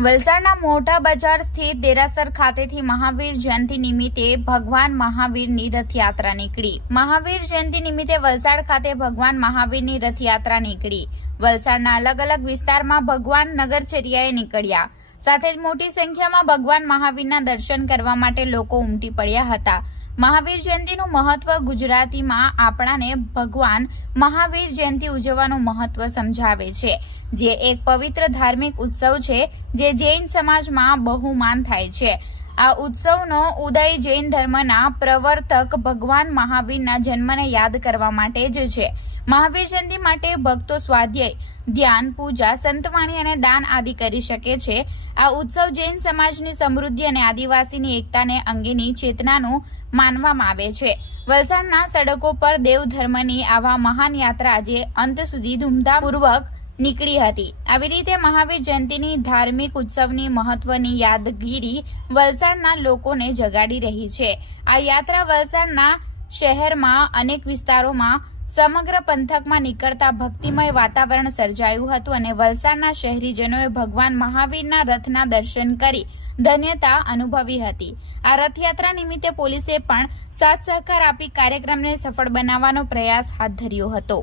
વલસાડના મોટા બજાર સ્થિત દેરાસર ખાતેથી મહાવીર જયંતિ નિમિત્તે ભગવાન મહાવીરની રથયાત્રા નીકળી। મહાવીર જયંતિ નિમિત્તે વલસાડ ખાતે ભગવાન મહાવીરની રથયાત્રા નીકળી। વલસાડના અલગ અલગ વિસ્તારમાં ભગવાન નગરચર્યાએ નીકળ્યા। સાથે જ મોટી સંખ્યામાં ભગવાન મહાવીરના દર્શન કરવા માટે લોકો ઉમટી પડ્યા હતા। મહાવીર જયંતિનું મહત્વ ગુજરાતીમાં આપણાને ભગવાન મહાવીર જયંતિ ઉજવવાનું મહત્વ સમજાવે છે, જે એક પવિત્ર ધાર્મિક ઉત્સવ છે જે જૈન સમાજમાં બહુમાન થાય છે। આ ઉત્સવનો ઉદય જૈન ધર્મના પ્રવર્તક ભગવાન મહાવીરના જન્મને યાદ કરવા માટે જ છે। મહાવીર જયંતિ માટે ભક્તો સ્વાધ્યાય, ધ્યાન, પૂજા, સંતવાણી અને દાન આદિ કરી શકે છે। આ ઉત્સવ જૈન સમાજની સમૃદ્ધિ અને આદિવાસીની એકતાને અંગેની ચેતનાનું માનવામાં આવે છે। વલસાડના સડકો પર દેવ ધર્મની આવા મહાન યાત્રા આજે અંત સુધી ધૂમધામપૂર્વક નીકળી હતી। આવી રીતે મહાવીર જયંતિની ધાર્મિક ઉત્સવની મહત્વની યાદગીરી વલસાડના લોકોને જગાડી રહી છે। આ યાત્રા વલસાડના શહેરમાં અનેક વિસ્તારોમાં સમગ્ર પંથકમાં નીકળતા ભક્તિમય વાતાવરણ સર્જાયું હતું અને વલસાડના શહેરીજનોએ ભગવાન મહાવીરના રથના દર્શન કરી ધન્યતા અનુભવી હતી। આ રથયાત્રા નિમિત્તે પોલીસે પણ સાથ સહકાર આપી કાર્યક્રમને સફળ બનાવવાનો પ્રયાસ હાથ ધર્યો હતો।